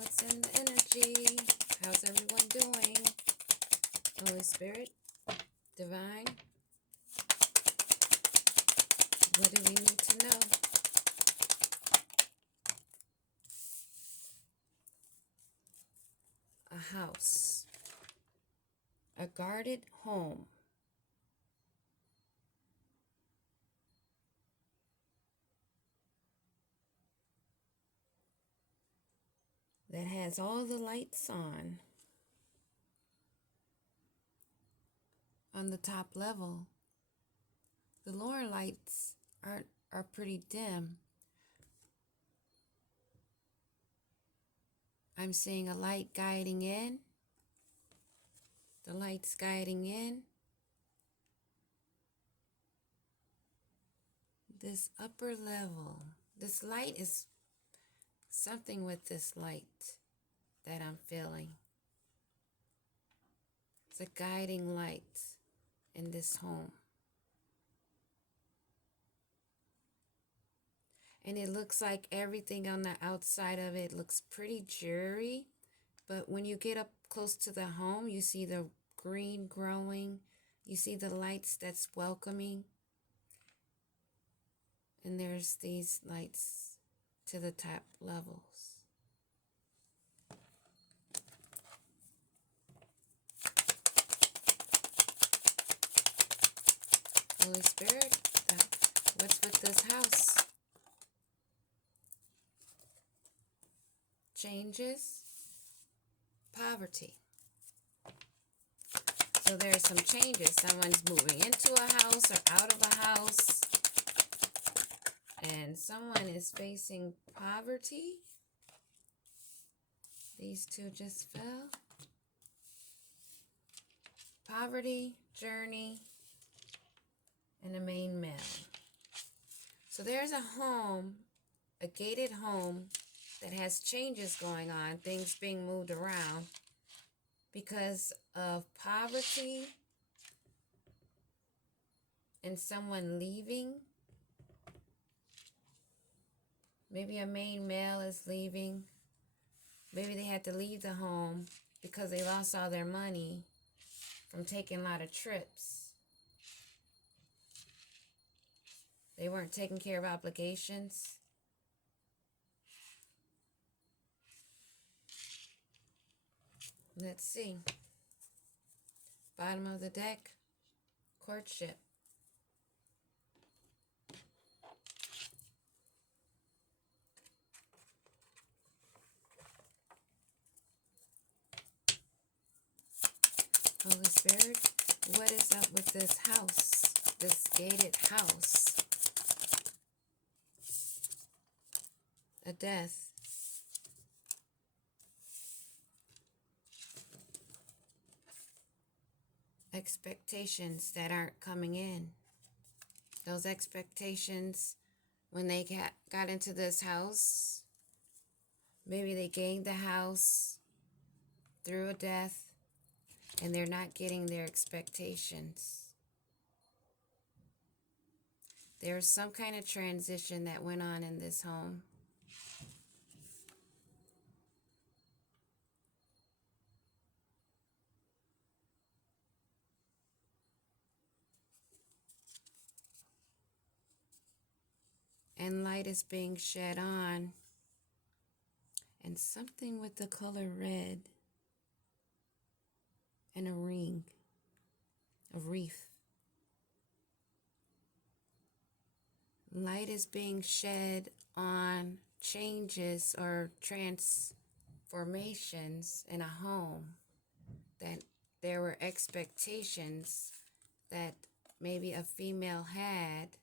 What's in the energy? How's everyone doing? Holy Spirit, Divine, what do we need to know? A house, a guarded home. That has all the lights on the top level. The lower lights are pretty dim. I'm seeing a light guiding in. The light's guiding in. This upper level. This light is something with this light that I'm feeling. It's a guiding light in this home. And it looks like everything on the outside of it looks pretty dreary. But when you get up close to the home, you see the green growing. You see the lights that's welcoming. And there's these lights to the top levels. Holy Spirit, what's with this house? Changes, poverty. So there are some changes. Someone's moving into a house or out of a house. And someone is facing poverty. These two just fell. Poverty, journey, and a main male. So there's a home, a gated home that has changes going on, things being moved around because of poverty and someone leaving. Maybe a main male is leaving. Maybe they had to leave the home because they lost all their money from taking a lot of trips. They weren't taking care of obligations. Let's see. Bottom of the deck, courtship. Holy Spirit, what is up with this house, this gated house? A death. Expectations that aren't coming in. Those expectations, when they got into this house, maybe they gained the house through a death, and they're not getting their expectations. There's some kind of transition that went on in this home. And light is being shed on. And something with the color red. And a ring. A wreath. Light is being shed on changes or transformations in a home. That there were expectations that maybe a female had.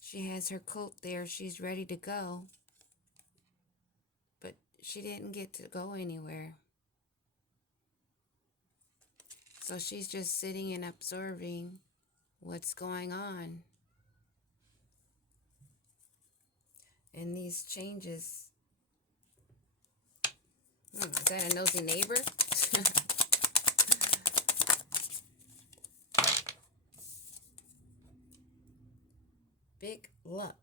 She has her coat there. She's ready to go. But she didn't get to go anywhere. So she's just sitting and observing what's going on. And these changes. Is that a nosy neighbor? Big luck.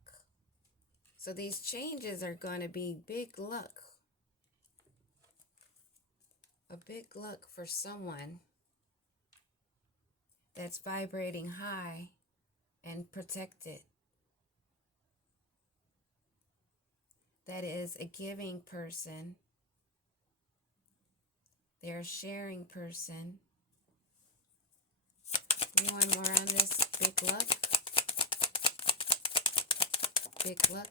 So these changes are going to be big luck a big luck for someone that's vibrating high and protected. That is a giving person. They're a sharing person. One more on this big luck. Big luck.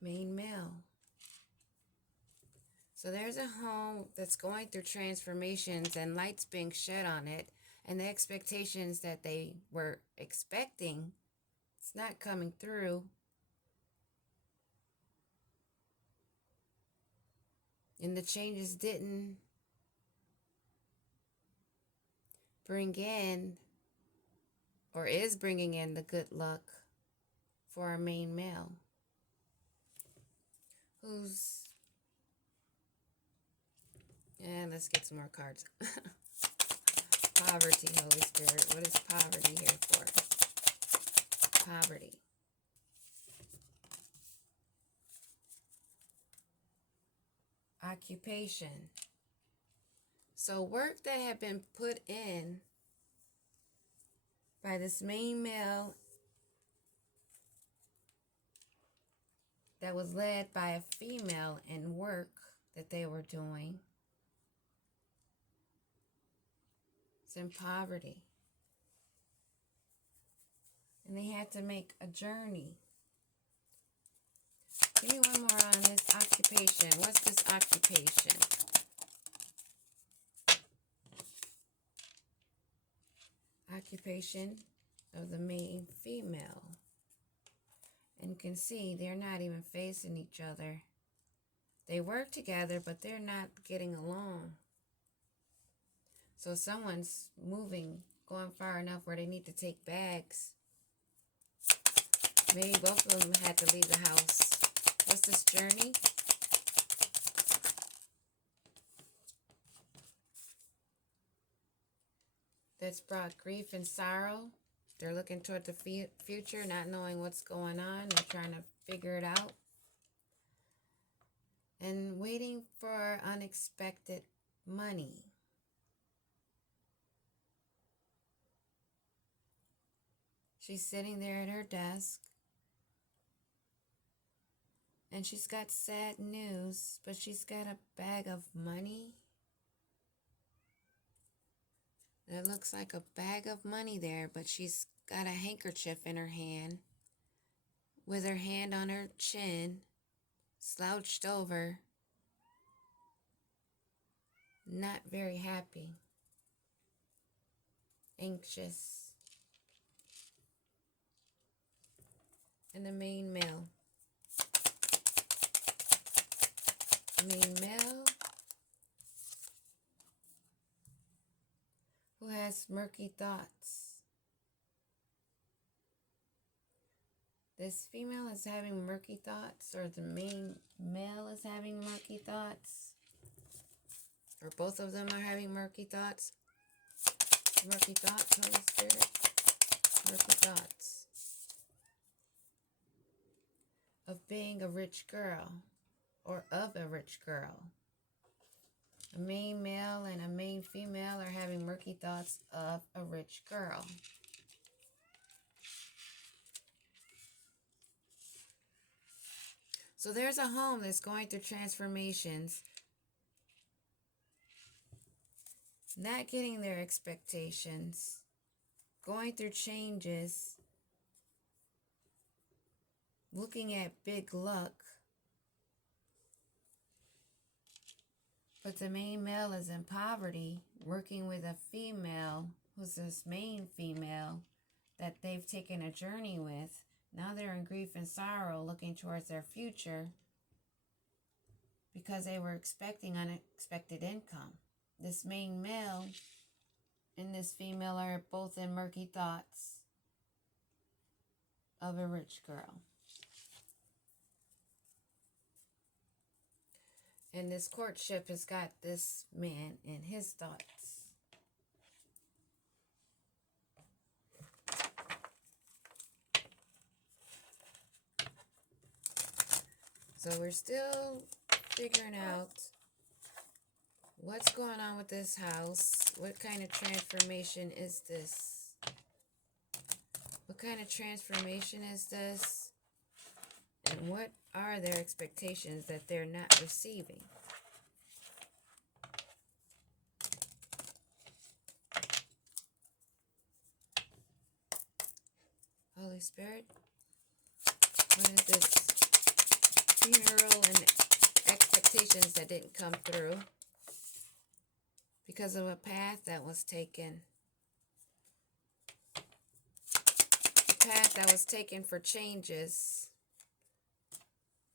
Main male. So there's a home that's going through transformations and lights being shed on it, and the expectations that they were expecting, it's not coming through. And the changes didn't bring in, or is bringing in, the good luck for our main male, who's, and let's get some more cards. Poverty, Holy Spirit. What is poverty here for? Poverty. Occupation. So work that had been put in by this main male that was led by a female in work that they were doing. It's in poverty. And they had to make a journey. Give me one more on this occupation. What's this occupation? Occupation of the main female. And you can see they're not even facing each other. They work together, but they're not getting along. So someone's moving, going far enough where they need to take bags. Maybe both of them had to leave the house. What's this journey? That's brought grief and sorrow. They're looking toward the future, not knowing what's going on. They're trying to figure it out. And waiting for unexpected money. She's sitting there at her desk. And she's got sad news, but she's got a bag of money. It looks like a bag of money there, but she's got a handkerchief in her hand with her hand on her chin, slouched over, not very happy, anxious. And the main male. Main male who has murky thoughts. This female is having murky thoughts, or the main male is having murky thoughts, or both of them are having murky thoughts. Murky thoughts, Holy Spirit. Murky thoughts of being a rich girl, or of a rich girl. A main male and a main female are having murky thoughts of a rich girl. So there's a home that's going through transformations, not getting their expectations, going through changes, looking at big luck. But the main male is in poverty, working with a female who's this main female that they've taken a journey with. Now they're in grief and sorrow, looking towards their future because they were expecting unexpected income. This main male and this female are both in murky thoughts of a rich girl. And this courtship has got this man in his thoughts. So we're still figuring out what's going on with this house. What kind of transformation is this? What kind of transformation is this? And what are their expectations that they're not receiving? Holy Spirit, what is this? Funeral and expectations that didn't come through because of a path that was taken. A path that was taken for changes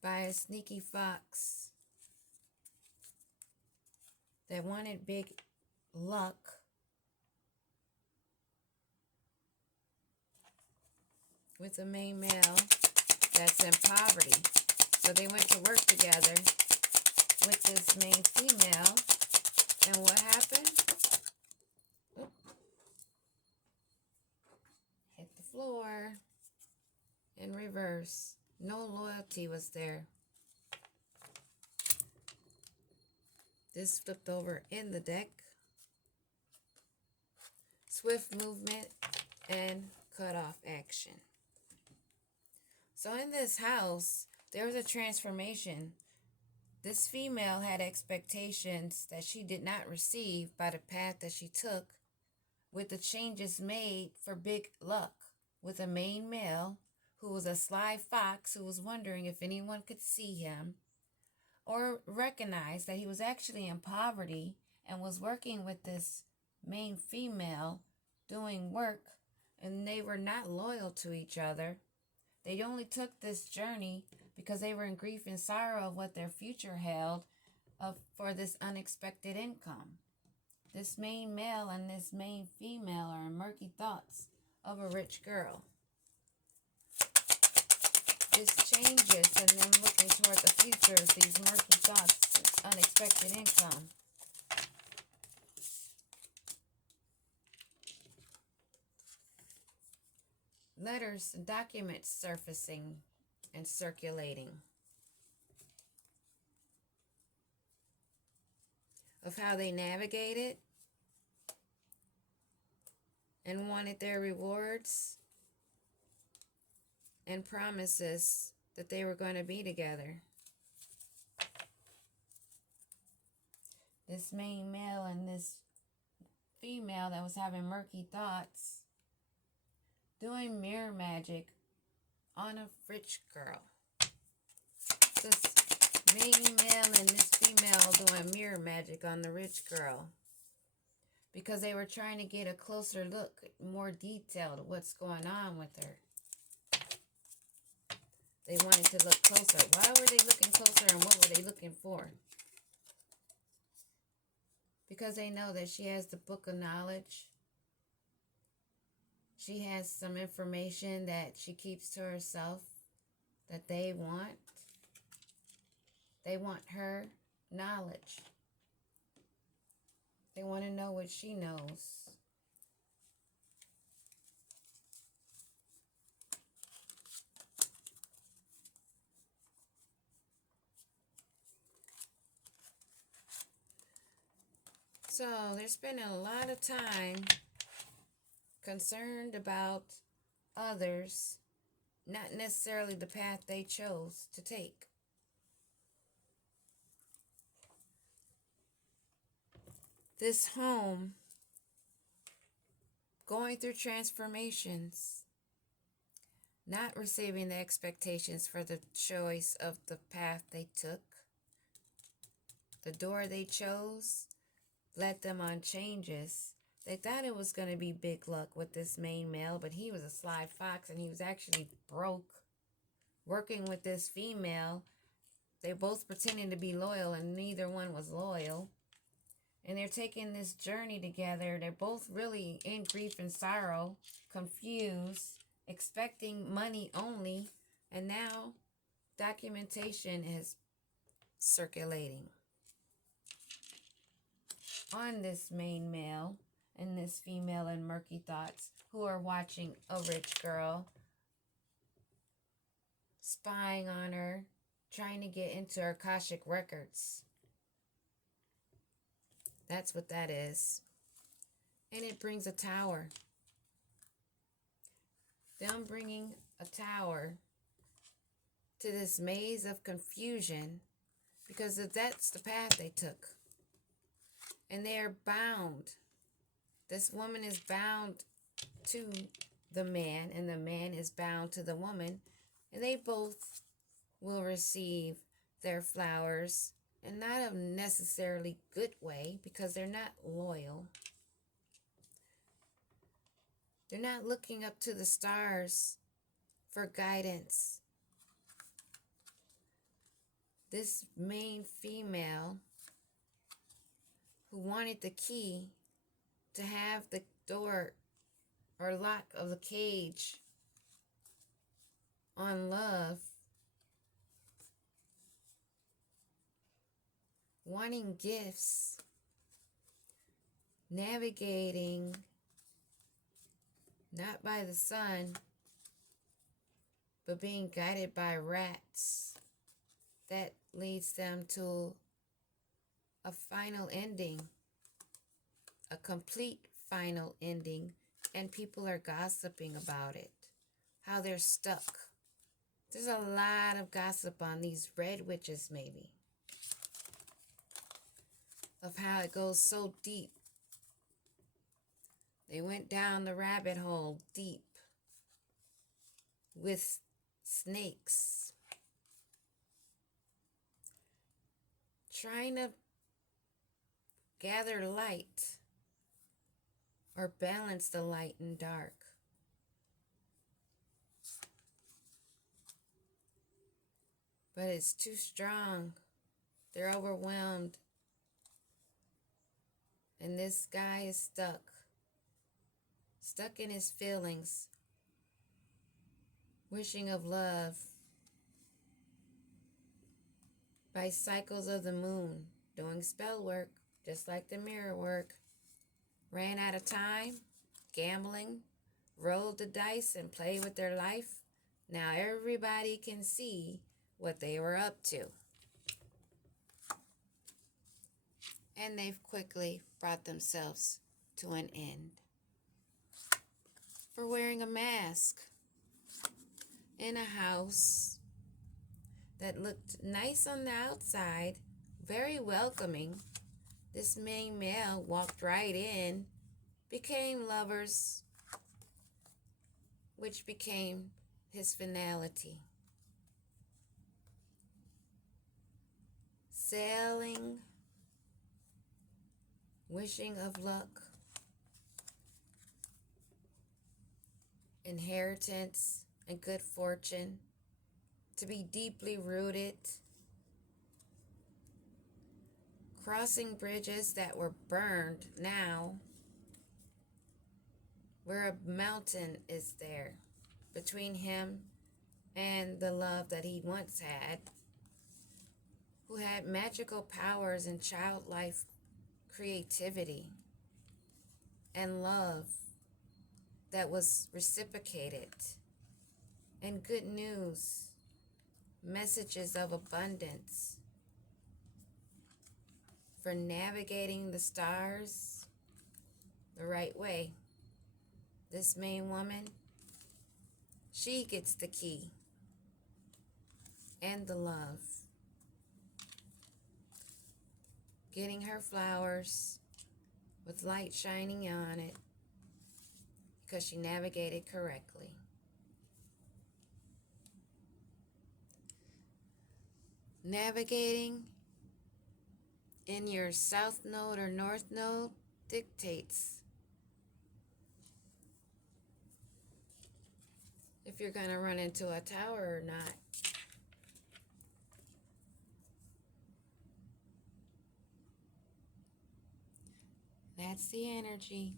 by a sneaky fox that wanted big luck. With a main male that's in poverty. So they went to work together with this main female. And what happened? Oop. Hit the floor. In reverse. No loyalty was there. This flipped over in the deck. Swift movement and cut off action. So in this house, there was a transformation. This female had expectations that she did not receive by the path that she took with the changes made for big luck with a main male who was a sly fox who was wondering if anyone could see him or recognize that he was actually in poverty and was working with this main female doing work, and they were not loyal to each other. They only took this journey because they were in grief and sorrow of what their future held for this unexpected income. This main male and this main female are in murky thoughts of a rich girl. This changes and them looking toward the future, these murky thoughts, this unexpected income. Letters and documents surfacing and circulating of how they navigated and wanted their rewards and promises that they were going to be together. This main male and this female that was having murky thoughts doing mirror magic on a rich girl. This main male and this female doing mirror magic on the rich girl because they were trying to get a closer look, more detailed at what's going on with her. They wanted to look closer. Why were they looking closer and what were they looking for? Because they know that she has the book of knowledge. She has some information that she keeps to herself that they want. They want her knowledge. They want to know what she knows. So they're spending a lot of time concerned about others, not necessarily the path they chose to take. This home going through transformations, not receiving the expectations for the choice of the path they took, the door they chose led them on changes. They thought it was going to be big luck with this main male, but he was a sly fox and he was actually broke. Working with this female, they both pretending to be loyal and neither one was loyal. And they're taking this journey together. They're both really in grief and sorrow, confused, expecting money only. And now documentation is circulating on this main male and this female in murky thoughts who are watching a rich girl, spying on her, trying to get into our Akashic records. That's what that is. And it brings a tower. Them bringing a tower to this maze of confusion, because that's the path they took. And they are bound. This woman is bound to the man, and the man is bound to the woman, and they both will receive their flowers, and not a necessarily good way, because they're not loyal. They're not looking up to the stars for guidance. This main female who wanted the key to have the door or lock of the cage on love, wanting gifts, navigating not by the sun, but being guided by rats, that leads them to a final ending, a complete final ending, and people are gossiping about it, how they're stuck. There's a lot of gossip on these red witches, maybe, of how it goes so deep. They went down the rabbit hole deep with snakes, trying to gather light or balance the light and dark. But it's too strong. They're overwhelmed. And this guy is stuck in his feelings, wishing of love by cycles of the moon, doing spell work, just like the mirror work. Ran out of time, gambling, rolled the dice and played with their life. Now everybody can see what they were up to. And they've quickly brought themselves to an end for wearing a mask in a house that looked nice on the outside, very welcoming. This main male walked right in, became lovers, which became his finality. Sailing, wishing of luck, inheritance and good fortune, to be deeply rooted, crossing bridges that were burned now, where a mountain is there between him and the love that he once had, who had magical powers and childlike creativity and love that was reciprocated, and good news, messages of abundance for navigating the stars the right way. This main woman, she gets the key and the love, getting her flowers with light shining on it because she navigated correctly. Navigating in your south node or north node dictates if you're going to run into a tower or not. That's the energy.